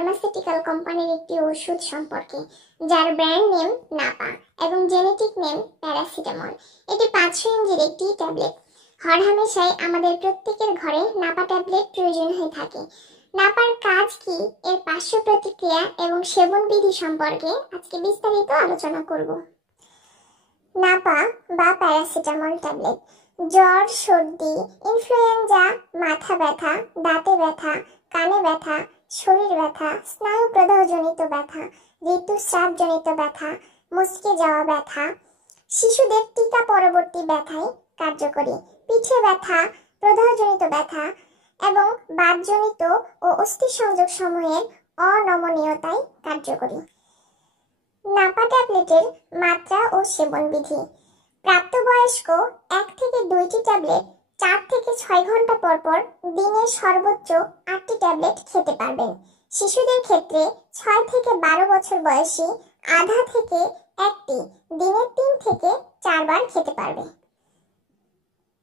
Pharmaceutical কোম্পানির একটি ওষুধ সম্পর্কে, যার ব্র্যান্ড নেম নাপা এবং জেনেটিক নেম প্যারাসিটামল। এটি 500 mgর একটি ট্যাবলেট। হরহামেশাই আমাদের প্রত্যেকের ঘরে নাপা ট্যাবলেট প্রয়োজন হয়ে থাকে। নাপার কাজ কি, এর পার্শ্ব প্রতিক্রিয়া এবং সেবন বিধি সম্পর্কে আজকে বিস্তারিত আলোচনা করব। নাপা বা প্যারাসিটামল ট্যাবলেট জ্বর, সর্দি, ইনফ্লুয়েঞ্জা, মাথা ব্যথা, দাঁতে ব্যথা, কানে ব্যথা, শরীর ব্যথা, স্নায়ু প্রদাহজনিত ব্যথা, ঋতুস্রাবজনিত ব্যথা, মুচকে যাওয়া ব্যথা, শিশুদের টিকা পরবর্তী ব্যথায় কার্যকরী, পিঠে ব্যথা, প্রদাহজনিত ব্যথা এবং বাতজনিত ও অস্থি সংযোগ সমূহের অনমনীয়তায় কার্যকরী। নাপা ট্যাবলেটের মাত্রা ও সেবন বিধি। প্রাপ্তবয়স্ক 1 থেকে 2টি ট্যাবলেট 4 থেকে 6 ঘন্টা পর পর দিনে সর্বোচ্চ 8টি ট্যাবলেট খেতে পারবেন। শিশুদের ক্ষেত্রে 6 থেকে 12 বছর বয়সী আধা থেকে 1টি দিনে 3 থেকে 4 বার খেতে পারবে।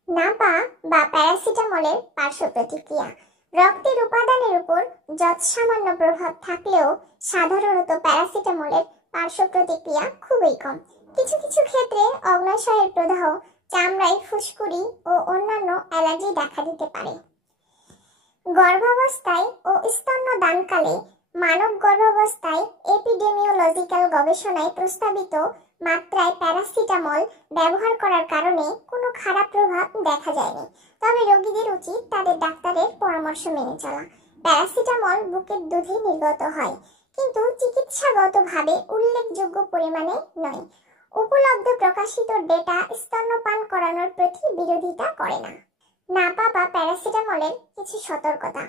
নাপা বা প্যারাসিটামলের পার্শ্ব প্রতিক্রিয়া। রক্তের উপাদানের উপর যৎসামান্য প্রভাব থাকলেও সাধারণত প্যারাসিটামলের পার্শ্ব প্রতিক্রিয়া খুবই কম। কিছু কিছু ক্ষেত্রে অগ্ন্যাশয়ের প্রদাহ, চামড়ায় ফুসকুড়ি ও অন্যান্য অ্যালার্জি দেখা দিতে পারে। গর্ভাবস্থায় ও স্তন্যদানকালে মানব গর্ভাবস্থায় এপিডেমিওলজিক্যাল গবেষণায় প্রস্তাবিত মাত্রায় প্যারাসিটামল ব্যবহার করার কারণে কোনো খারাপ প্রভাব দেখা যায়নি, তবে রোগীদের উচিত তাদের ডাক্তারের পরামর্শ মেনে চলা। প্যারাসিটামল বুকের দুধে নির্গত হয়, কিন্তু চিকিৎসাগতভাবে উল্লেখযোগ্য পরিমাণে নয়। উপলব্ধ প্রকাশিত ডেটা স্তন্যপান করানোর প্রতি বিরোধিতা করে না। নাপা বা প্যারাসিটামলের কিছু সতর্কতা।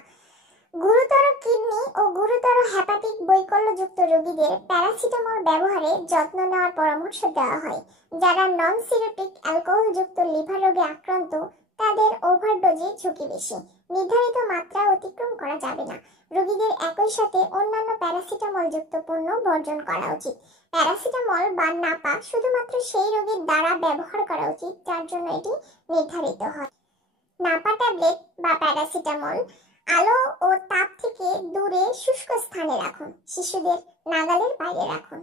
গুরুতর কিডনি ও গুরুতর হেপাটিক বৈকল্যযুক্ত রোগীদের প্যারাসিটামল ব্যবহারে যত্ন নেওয়ার পরামর্শ দেওয়া হয়। যারা নন সিরোটিক অ্যালকোহলযুক্ত লিভার রোগে আক্রান্ত, তাদের ওভারডোজের ঝুঁকি বেশি। নির্ধারিত মাত্রা অতিক্রম করা যাবে না। রোগীদের একই সাথে অন্যান্য প্যারাসিটামল যুক্ত পণ্য বর্জন করা উচিত। প্যারাসিটামল বা নাপা শুধুমাত্র সেই রোগীর দ্বারা ব্যবহার করা উচিত যার জন্য এটি নির্ধারিত হয়। নাপা ট্যাবলেট বা প্যারাসিটামল আলো ও তাপ থেকে দূরে শুষ্ক স্থানে রাখুন। শিশুদের নাগালের বাইরে রাখুন।